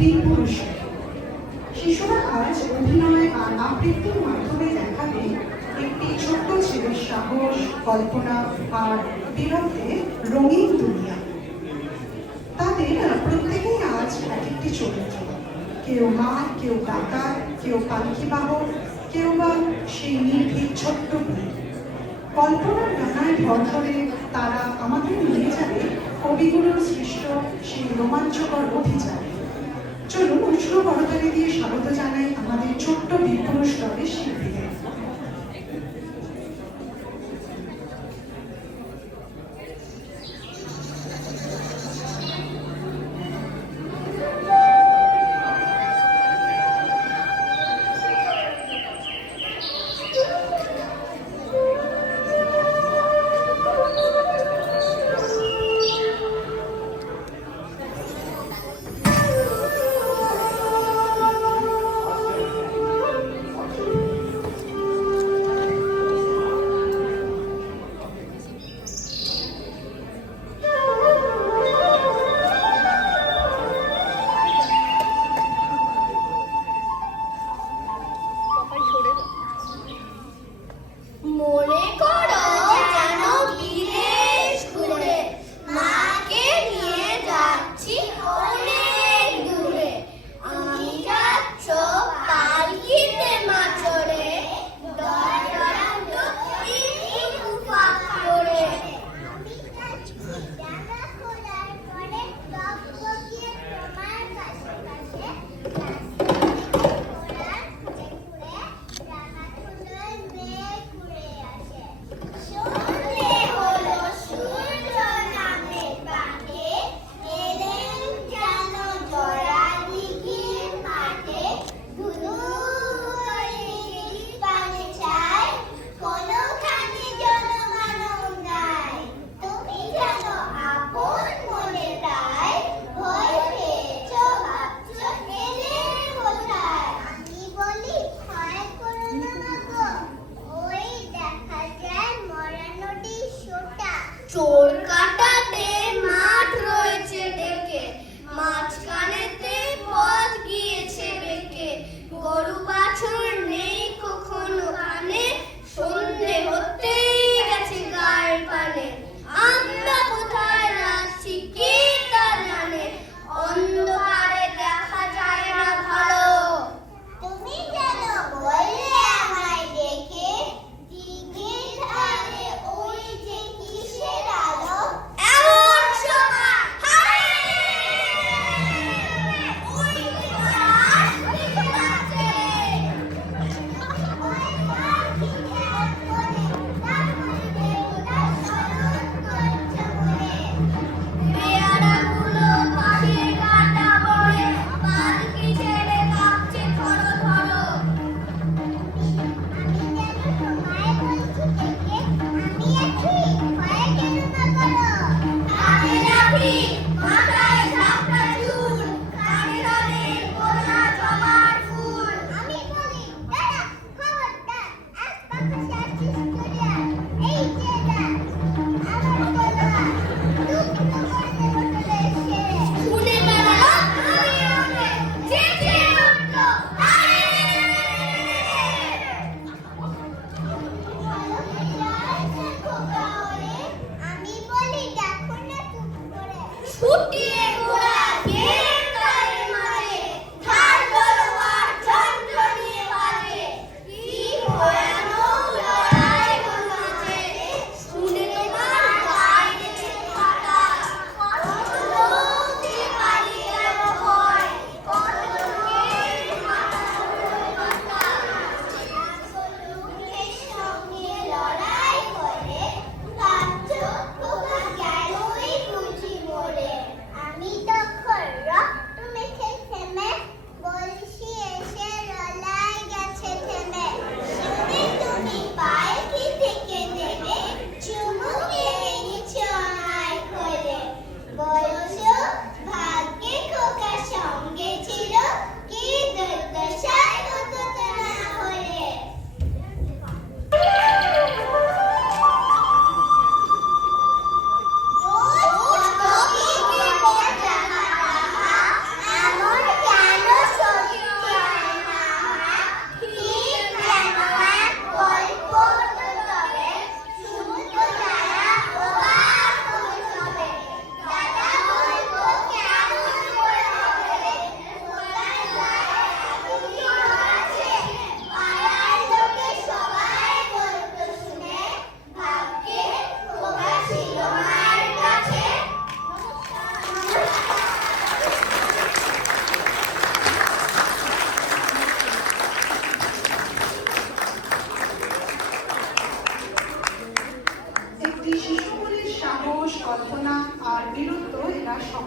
বীরপুরুষ। শিশুরা আজ অভিনয় আর আবৃত্তির মাধ্যমে দেখাবে একটি ছোট্ট ছেলের সাহস, কল্পনা আর বীরত্বে রঙিন দুনিয়া। তাদের প্রত্যেকেই আজ এক একটি চরিত্র, কেউ মা, কেউ ডাকাত, কেউ পালকি বাহক, কেউ বা সেই নির্ভীক ছোট্ট মেয়ে। কল্পনার ডানায় ভর করে তারা আমাদের নিয়ে যাবে কবিগুরুর সৃষ্ট সেই রোমাঞ্চকর অভিযানে। চলুন উষ্ণ করতালি দিয়ে স্বাগত জানাই আমাদের ছোট্ট বীরপুরুষ দলের শিল্পীদের।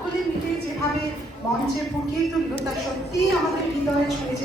সকলে মিলে যেভাবে মঞ্চে ফুটিয়ে তুললো তা সত্যিই আমাদের হৃদয়ে ছুঁয়ে